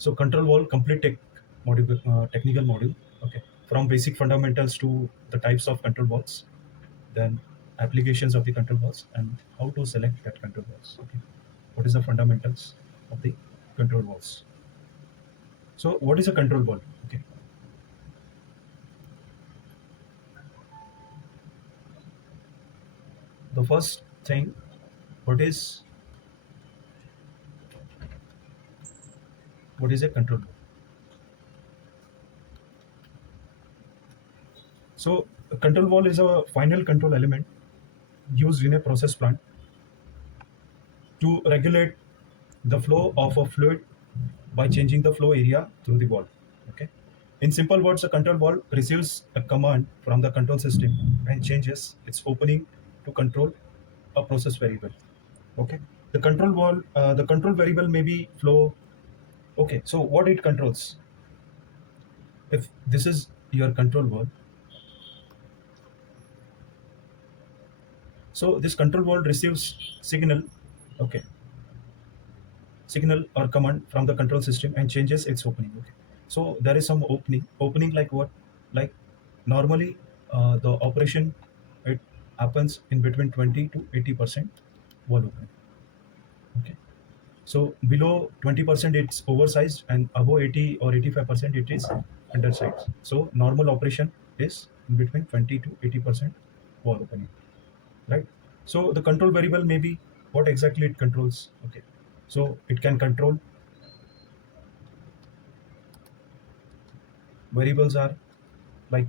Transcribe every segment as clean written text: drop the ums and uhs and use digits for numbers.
So control valve complete technical module. Okay, from basic fundamentals to the types of control valves, then applications of the control valves and how to select that control valves. Okay, what is the fundamentals of the control valves? So what is a control valve? Okay, the first thing, what is a control valve? So a control valve is a final control element used in a process plant to regulate the flow of a fluid by changing the flow area through the valve. Okay. In simple words, a control valve receives a command from the control system and changes its opening to control a process variable. Okay. The control variable may be flow. Okay. So what it controls? If this is your control valve, so this control valve receives signal. Okay, signal or command from the control system and changes its opening. Okay, so there is some opening like what, like normally the operation, it happens in between 20 to 80% wall opening. Okay, so below 20% it's oversized and above 80 or 85% it is undersized. So normal operation is in between 20 to 80% wall opening, right? So the control variable may be what exactly it controls. Okay, so it can control, variables are like,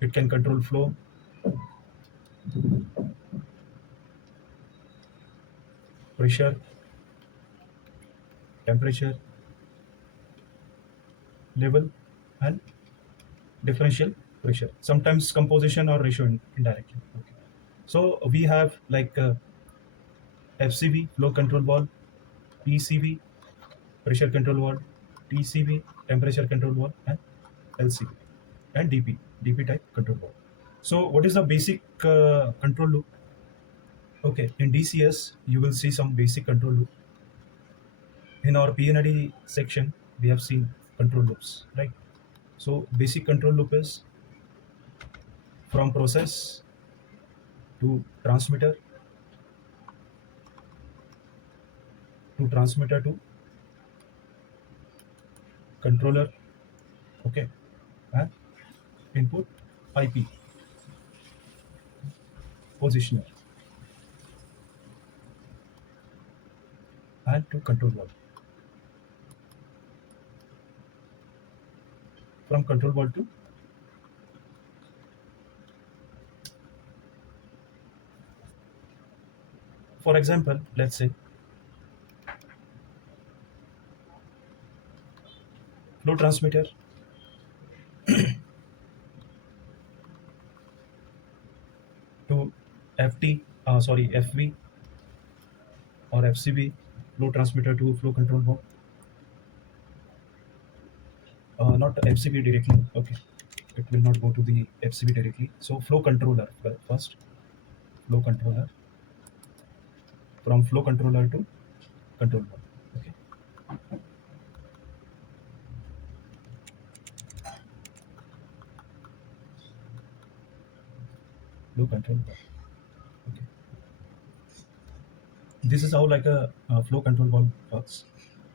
it can control flow, pressure, temperature, level, and differential pressure. Sometimes composition or ratio indirectly. Okay. So we have like FCV, flow control valve, PCV, pressure control valve, TCV, temperature control valve, and LCV, and DP type control valve. So what is the basic control loop? Okay, in DCS you will see some basic control loop. In our PNID section, we have seen control loops, right? So basic control loop is from process to transmitter to controller, okay, and input IP positioner and to control valve. From control valve to, for example, let's say flow transmitter to FV or FCV, flow transmitter to flow control valve. Not FCV directly. Okay, it will not go to the FCV directly. So flow controller first, flow controller, from flow controller to control valve. Okay, flow control valve. Okay, this is how like a flow control valve works.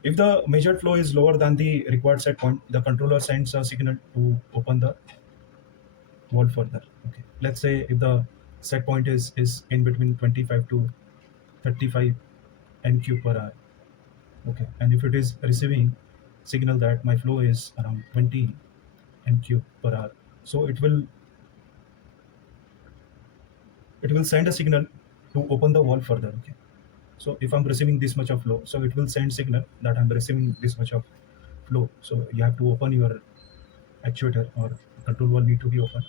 If the measured flow is lower than the required set point, the controller sends a signal to open the valve further. Okay, let's say if the set point is in between 25 to 35 n cube per hour. Okay, and if it is receiving signal that my flow is around 20 m cube per hour, so it will send a signal to open the valve further. Okay, so if I'm receiving this much of flow, so it will send signal that I'm receiving this much of flow, so you have to open your actuator or control valve need to be open,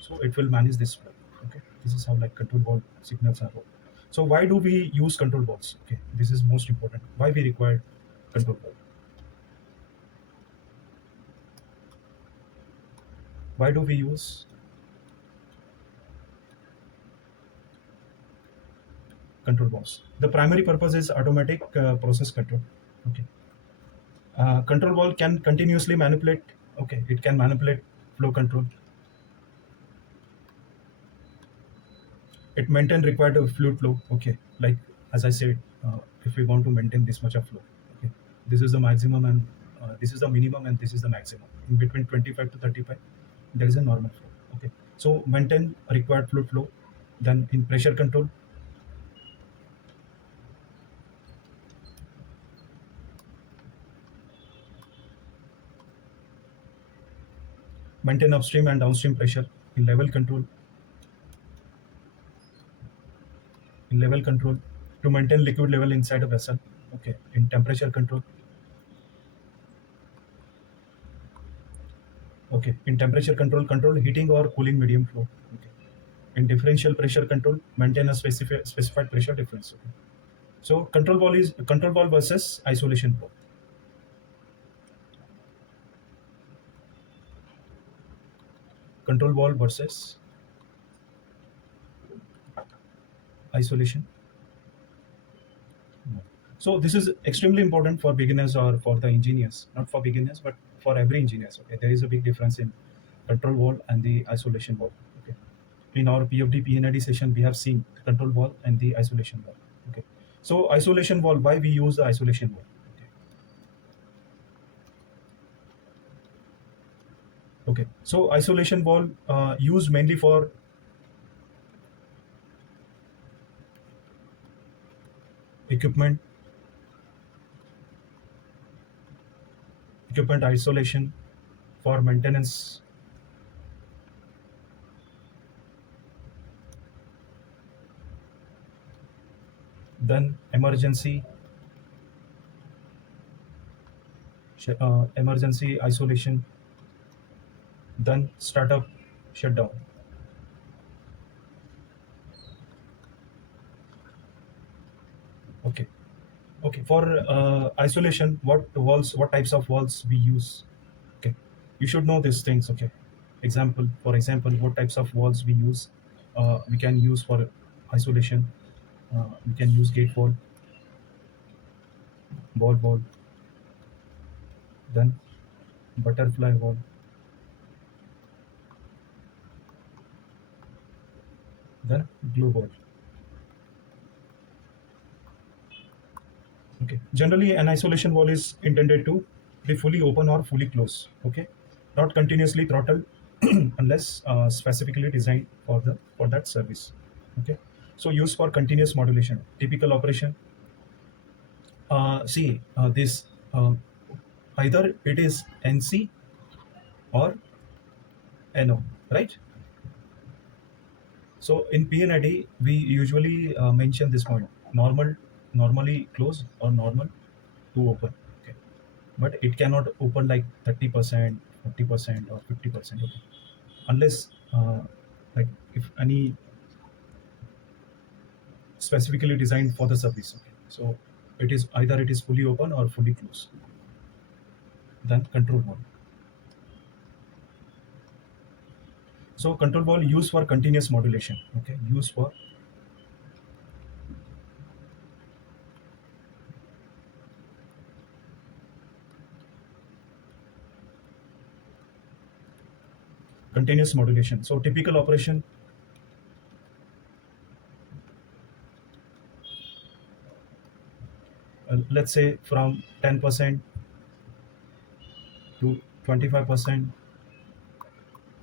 so it will manage this flow. Okay, this is how like control valve signals are. So why do we use control valves? Okay, this is most important, why we require control valve. Why do we use control valves? The primary purpose is automatic process control. Okay, Control valve can continuously manipulate. Okay, it can manipulate flow control. It maintain required fluid flow. Okay, like as I said, if we want to maintain this much of flow, okay, this is the maximum and this is the minimum and this is the maximum. In between 25 to 35, there is a normal flow. Okay, so maintain required fluid flow. Then in pressure control, maintain upstream and downstream pressure. In level control, to maintain liquid level inside a vessel. Okay, in temperature control. Okay, in temperature control, control heating or cooling medium flow. Okay, in differential pressure control, maintain a specified pressure difference. Okay. So control valve versus isolation valve. Control valve versus isolation. So this is extremely important for beginners or for the engineers, not for beginners, but for every engineers. Okay, there is a big difference in control valve and the isolation valve. Okay, in our PFD PNID session, we have seen the control valve and the isolation valve. Okay, so isolation valve. Why we use the isolation valve? Okay, okay. So isolation valve used mainly for equipment equipment isolation, for maintenance, then emergency isolation, then startup shutdown. Okay, okay. For isolation, what types of walls we use? Okay, you should know these things. Okay, for example, what types of walls we use? We can use for isolation. We can use gate wall, ball wall, then butterfly wall, then glue wall. Okay. Generally, an isolation wall is intended to be fully open or fully closed. Okay, not continuously throttled unless specifically designed for that service. Okay, so used for continuous modulation. Typical operation. See this. Either it is NC or NO, right? So in PNID, we usually mention this point: normally closed or normal to open. Okay, but it cannot open like 30%, 40%, or 50%. Okay, unless like if any specifically designed for the service. Okay, so it is either it is fully open or fully closed. Then control valve. So control valve used for continuous modulation. Okay, used for continuous modulation. So typical operation. Let's say from 10% to 25%,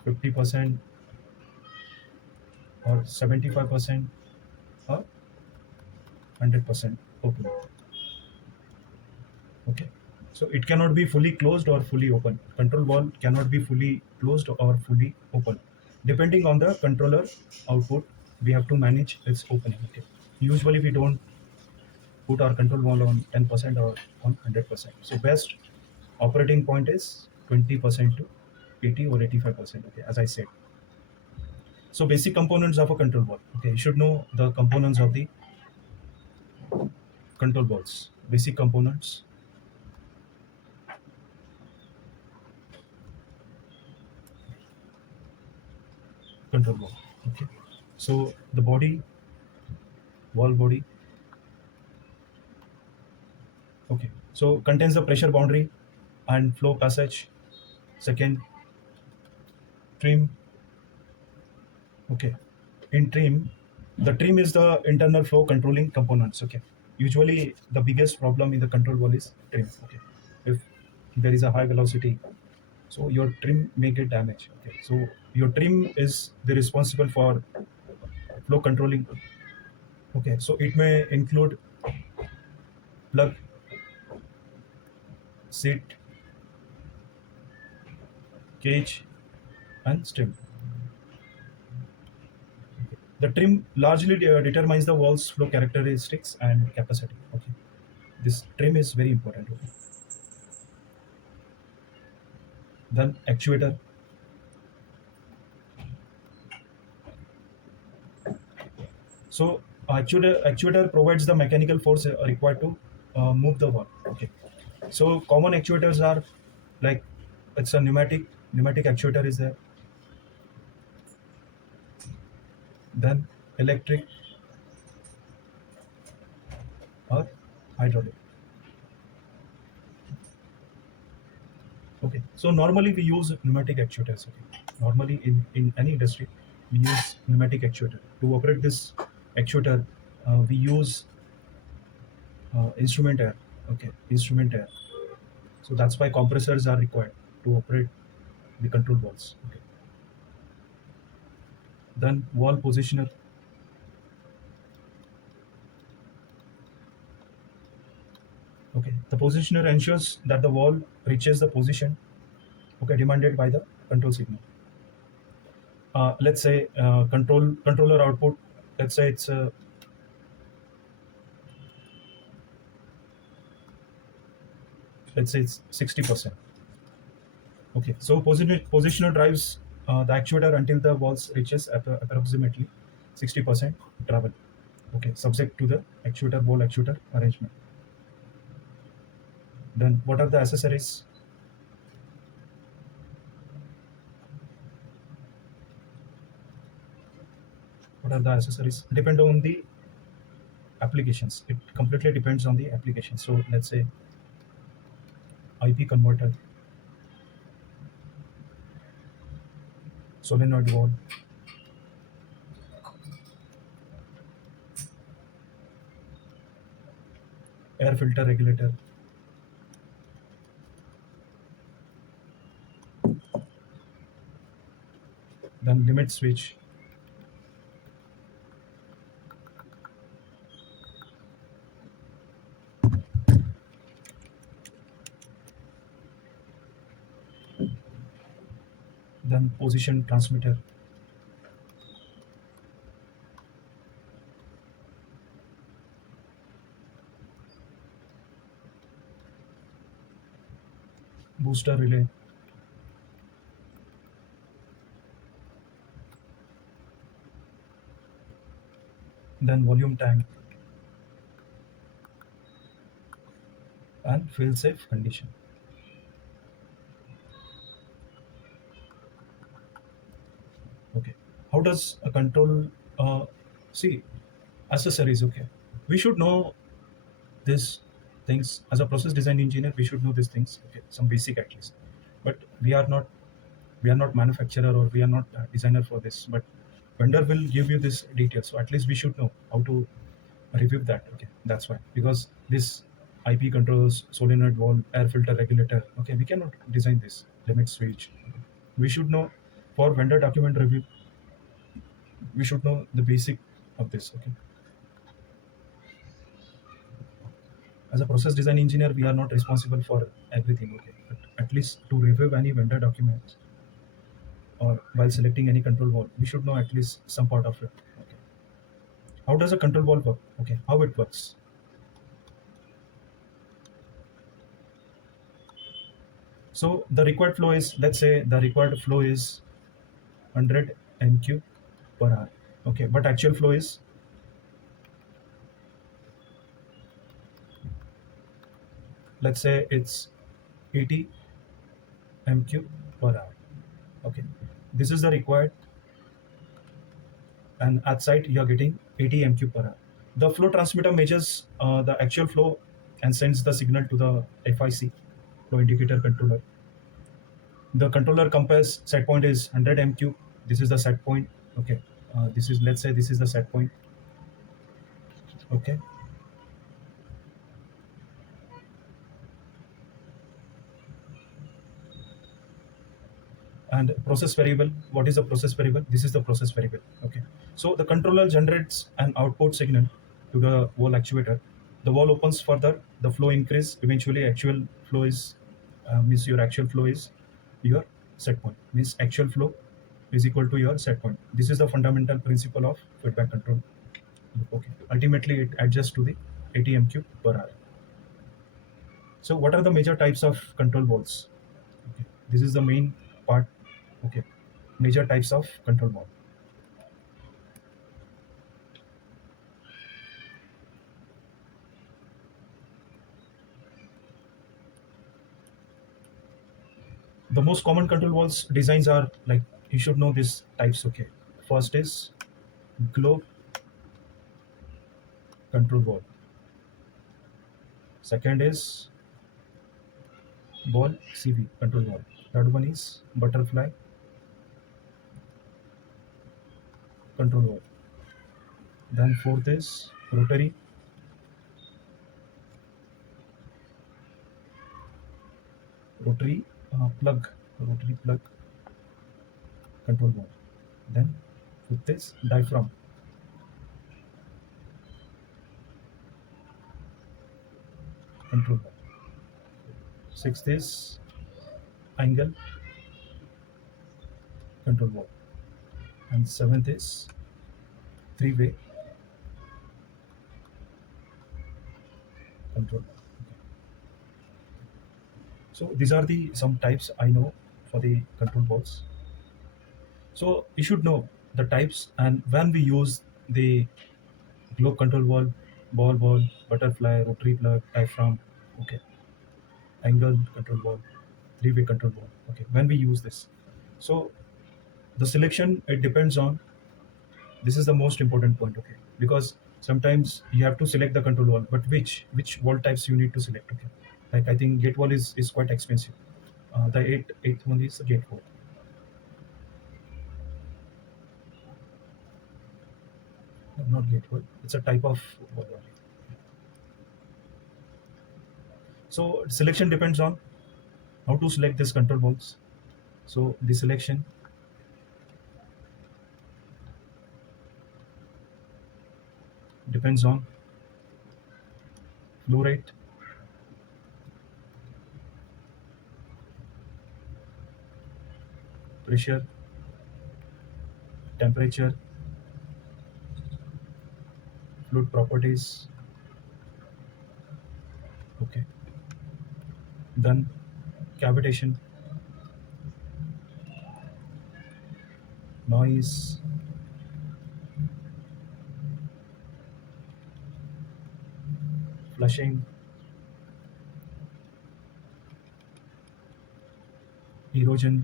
50%, or 75%, or 100% open. Okay, so it cannot be fully closed or fully open. Control valve cannot be fully closed or fully open. Depending on the controller output, we have to manage its opening. Okay, usually we don't put our control valve on 10% or on 100%. So best operating point is 20% to 80 or 85%. Okay, as I said. So basic components of a control valve. Okay, you should know the components of the control valves. Basic components. Control valve. Okay, so the body, valve body. Okay, so contains the pressure boundary. and flow passage. Second, trim. Okay, in trim, the trim is the internal flow controlling components. Okay, usually the biggest problem in the control wall is trim. Okay, if there is a high velocity, so your trim may get damaged. Okay, so your trim is the responsible for flow controlling. Okay, so it may include plug, seat, cage, and stem. The trim largely determines the wall's flow characteristics and capacity. Okay, this trim is very important. Okay. Then actuator. So actuator provides the mechanical force required to move the wall. Okay. So common actuators are like it's a pneumatic actuator is there. Then electric or hydraulic. Okay. So normally we use pneumatic actuators. Okay. Normally in any industry we use pneumatic actuator. To operate this actuator, we use instrument air. Okay. Instrument air. So that's why compressors are required to operate the control valves. Okay. Then wall positioner. Okay. The positioner ensures that the wall reaches the position, okay, demanded by the control signal. Let's say controller output. Let's say it's 60%. Okay. So positioner drives the actuator until the walls reaches approximately 60% travel. Okay. Subject to the actuator wall actuator arrangement. Then what are the accessories? What are the accessories? Depend on the applications. It completely depends on the application. So let's say IP converter, solenoid valve, air filter regulator, then limit switch, then position transmitter, booster relay, then volume tank, and fail-safe condition. Okay. How does a control see accessories? Okay. We should know these things as a process design engineer. We should know these things. Okay. Some basic at least. But we are not manufacturer or we are not designer for this. But vendor will give you this details. So at least we should know how to review that. Okay. That's why because this IP controls, solenoid valve, air filter regulator. Okay. We cannot design this limit switch. We should know for vendor document review we should know the basic of this. Okay, as a process design engineer we are not responsible for everything. Okay, but at least to review any vendor documents or while selecting any control valve we should know at least some part of it. Okay, how does a control valve work? Okay, how it works. So the required flow is, let's say the required flow is 100 mq per hour. Okay, but actual flow is, let's say it's 80 mq per hour. Okay, this is the required, and at site you are getting 80 mq per hour. The flow transmitter measures the actual flow and sends the signal to the FIC. flow indicator controller. The controller compass set point is 100 m cube. This is the set point. Okay. This is, let's say this is the set point. Okay. And process variable, what is the process variable? This is the process variable. Okay. So the controller generates an output signal to the wall actuator. The wall opens further, the flow increase, eventually actual flow is means your actual flow is your set point, means actual flow is equal to your set point. This is the fundamental principle of feedback control. Okay. Ultimately it adjusts to the 80 m cube per hour. So what are the major types of control valves? Okay. This is the main part. Okay. Major types of control valve. The most common control valves designs are like, you should know these types. Okay. First is globe control valve. Second is ball CV control valve. Third one is butterfly control valve. Then fourth is rotary rotary plug control valve. Then fifth is diaphragm control valve. Sixth is angle control valve. And seventh is three-way control valve. So these are the some types I know for the control valves. So you should know the types and when we use the globe control valve, ball valve, butterfly, rotary plug, diaphragm, okay, angle control valve, three-way control valve. Okay, when we use this, so the selection, it depends on, this is the most important point. Okay, because sometimes you have to select the control valve, but which valve types you need to select. Okay, like I think gate valve is quite expensive. The eighth one is gate valve. No, not gate valve. It's a type of valve only. So selection depends on how to select this control valves. So the selection depends on flow rate, pressure, temperature, fluid properties. Okay. Then cavitation, noise, flushing, erosion,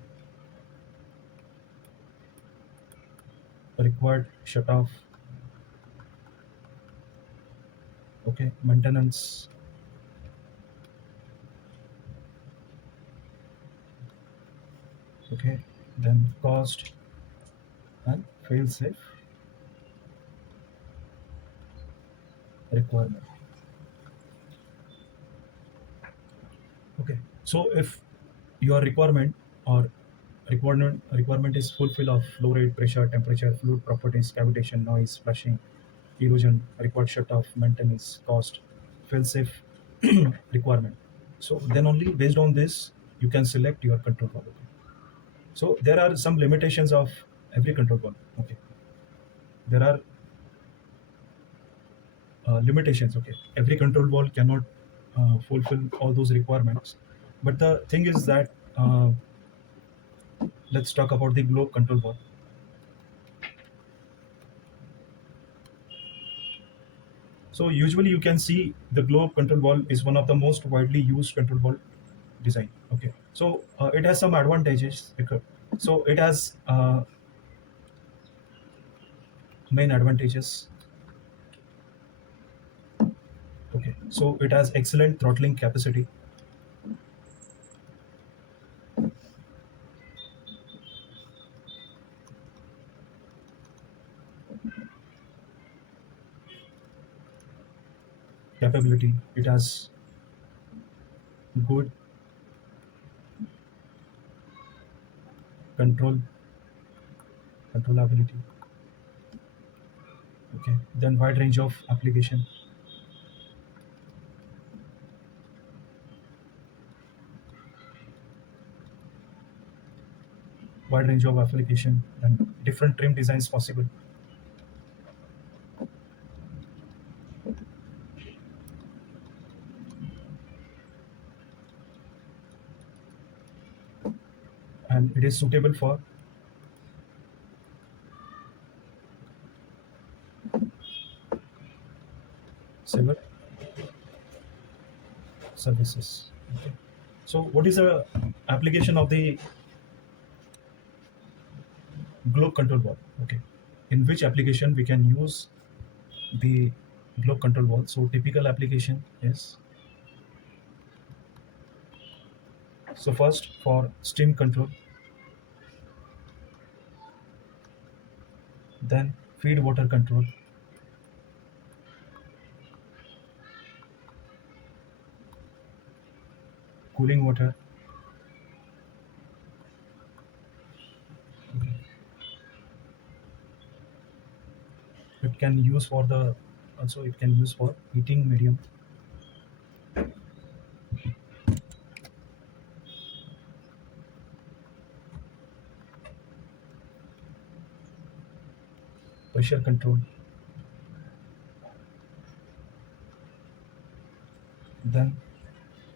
required shut off. Okay. Maintenance. Okay. Then cost and fail safe requirement. Okay. So if your or requirement is fulfill of flow rate, pressure, temperature, fluid properties, cavitation, noise, flushing, erosion, required shut off, maintenance, cost, fail safe requirement. So then only based on this you can select your control valve. Okay. So there are some limitations of every control valve. Okay. There are limitations. Okay. Every control valve cannot fulfill all those requirements. But the thing is that let's talk about the globe control valve. So usually you can see the globe control valve is one of the most widely used control valve design. Okay. So it has some advantages. So it has main advantages. Okay. So it has excellent throttling capacity. capability. It has good control controllability. Okay, then wide range of application, wide range of application, and different trim designs possible. And it is suitable for several services. Okay. So what is the application of the globe control valve? Okay, in which application we can use the globe control valve? So typical application is, so first for steam control, then feed water control, cooling water. It can use for the, also it can use for heating medium, pressure control, then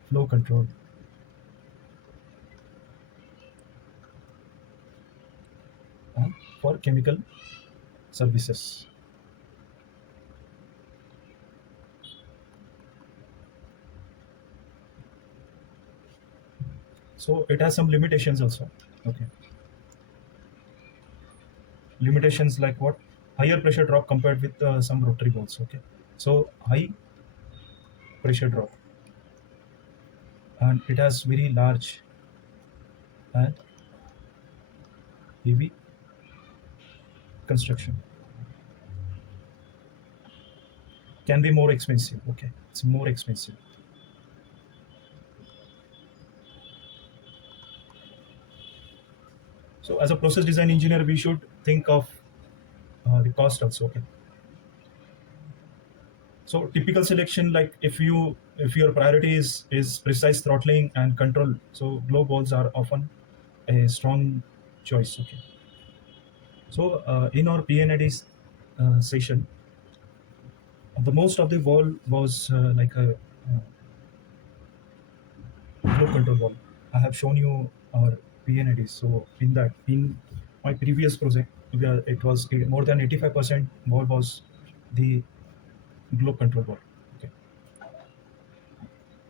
flow control, and for chemical services. So it has some limitations also. Okay, limitations like what? Higher pressure drop compared with some rotary valves. Okay, so high pressure drop, and it has very large and heavy construction. Can be more expensive. Okay, it's more expensive. So as a process design engineer, we should think of the cost also. Okay, so typical selection, like if your priority is precise throttling and control, so glow balls are often a strong choice. Okay, so in our PNID session, the most of the wall was like a flow control wall. I have shown you our PNIDs. So in that, in my previous project, it was more than 85% wall was the globe control wall. Okay.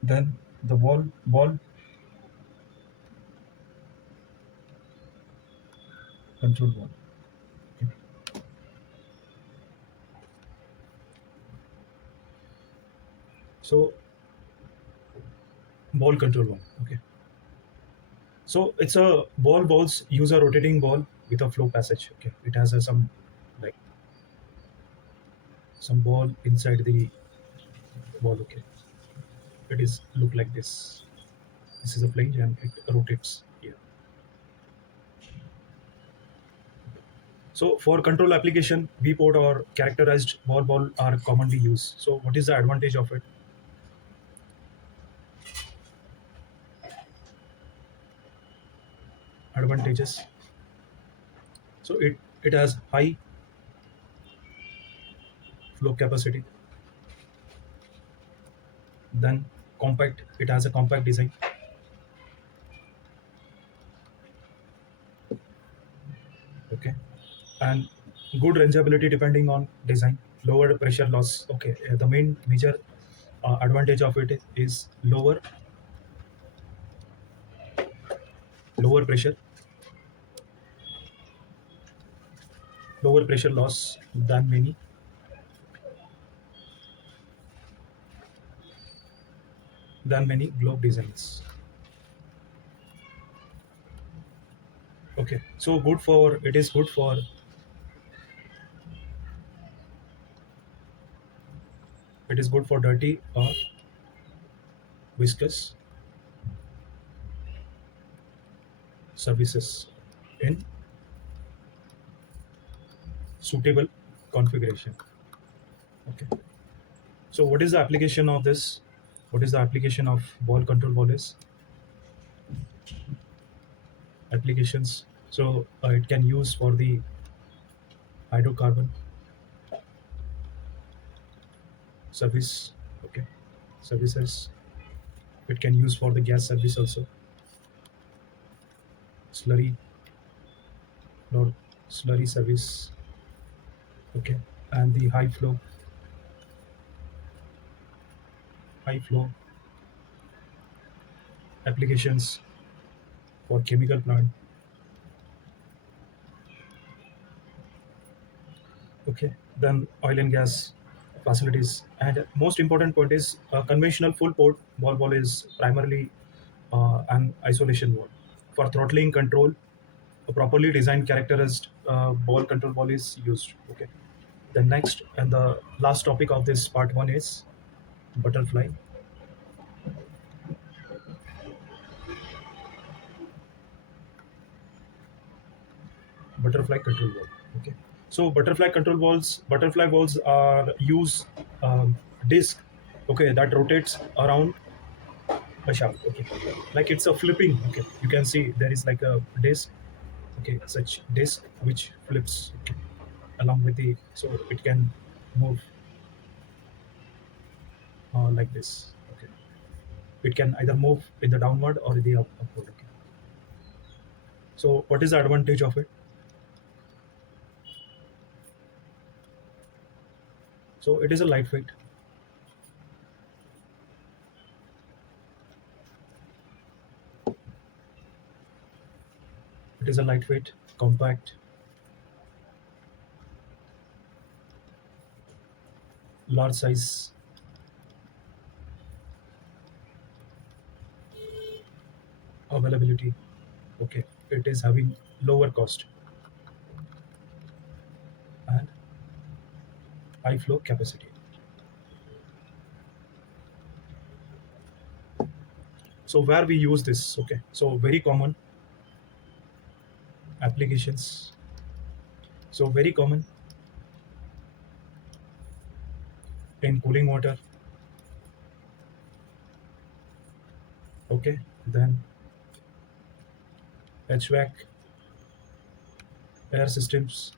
Then the wall control wall. Okay. So ball control wall. Okay. So it's a balls use a rotating ball with a flow passage. Okay. It has some like some ball inside the ball. Okay. It is look like this. This is a flange and it rotates here. So for control application, V port or characterized ball are commonly used. So what is the advantage of it? Advantages. So it has high flow capacity. Then compact. It has a compact design. Okay, and good rangeability depending on design. Lower pressure loss. Okay, the main major advantage of it is lower pressure, lower pressure loss than many globe designs. Okay, so good for, it is good for, It is good for dirty or viscous surfaces in suitable configuration. Okay. So what is the application of this? What is the application of ball control ball is? Applications. So it can use for the hydrocarbon service. Okay. Services. It can use for the gas service also. Slurry or slurry service. Okay. And the high flow applications for chemical plant. Okay, then oil and gas facilities. And most important point is conventional full port ball is primarily an isolation wall. For throttling control, a properly designed characterized ball control ball is used. Okay. The next and the last topic of this part one is butterfly. Butterfly control ball. Okay. So butterfly balls are use disc. Okay, that rotates around a shaft. Okay, like it's a flipping. Okay, you can see there is like a disc. Okay, such disc which flips. Okay, along with the, so it can move like this. Okay, it can either move in the downward or the upward. Okay, so what is the advantage of it? So it is a lightweight. It is a lightweight, compact, large size, availability. Okay, it is having lower cost and high flow capacity. So where we use this? Okay, so very common applications. So very common in cooling water. Okay, then HVAC, air systems,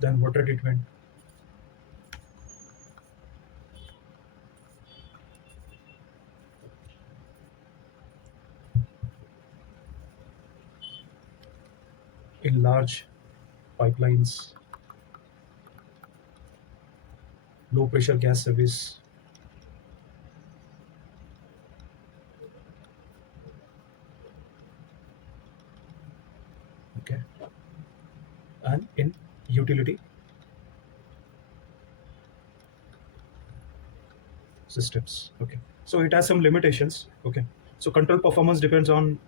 then water treatment. In large pipelines, low pressure gas service. Okay, and in utility systems. Okay, so it has some limitations. Okay, so control performance depends on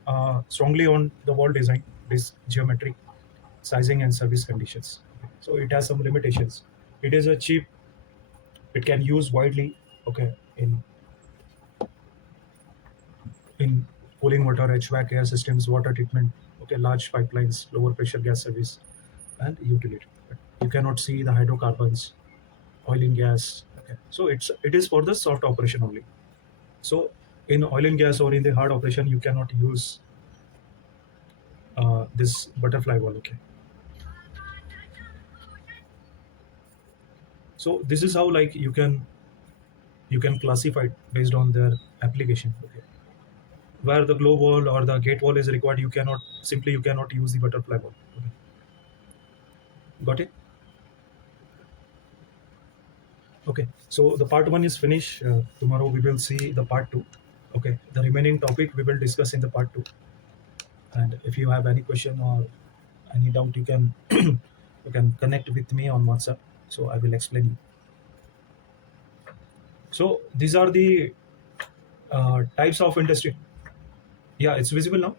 strongly on the wall design, this geometry, sizing, and service conditions. Okay, so it has some limitations. It is a cheap. It can use widely. Okay, in cooling water, HVAC, air systems, water treatment. Okay, large pipelines, lower pressure gas service, and utility. But you cannot see the hydrocarbons, oil and gas. Okay, so it is for the soft operation only. So in oil and gas or in the hard operation, you cannot use this butterfly wall. Okay, so this is how like you can classify it based on their application. Okay, where the glow wall or the gate wall is required, you cannot use the butterfly wall. Okay, got it? Okay, so the part one is finished. Tomorrow we will see the part two. Okay, the remaining topic we will discuss in the part two. And if you have any question or any doubt, you can you can connect with me on WhatsApp. So I will explain you. So these are the types of industry. Yeah, it's visible now.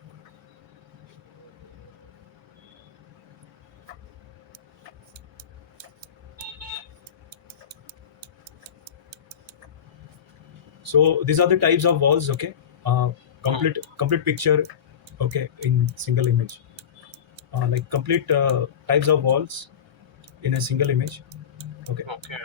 So these are the types of walls. Okay, Mm. complete picture. Okay, in single image. Like complete types of walls in a single image. Okay. Okay.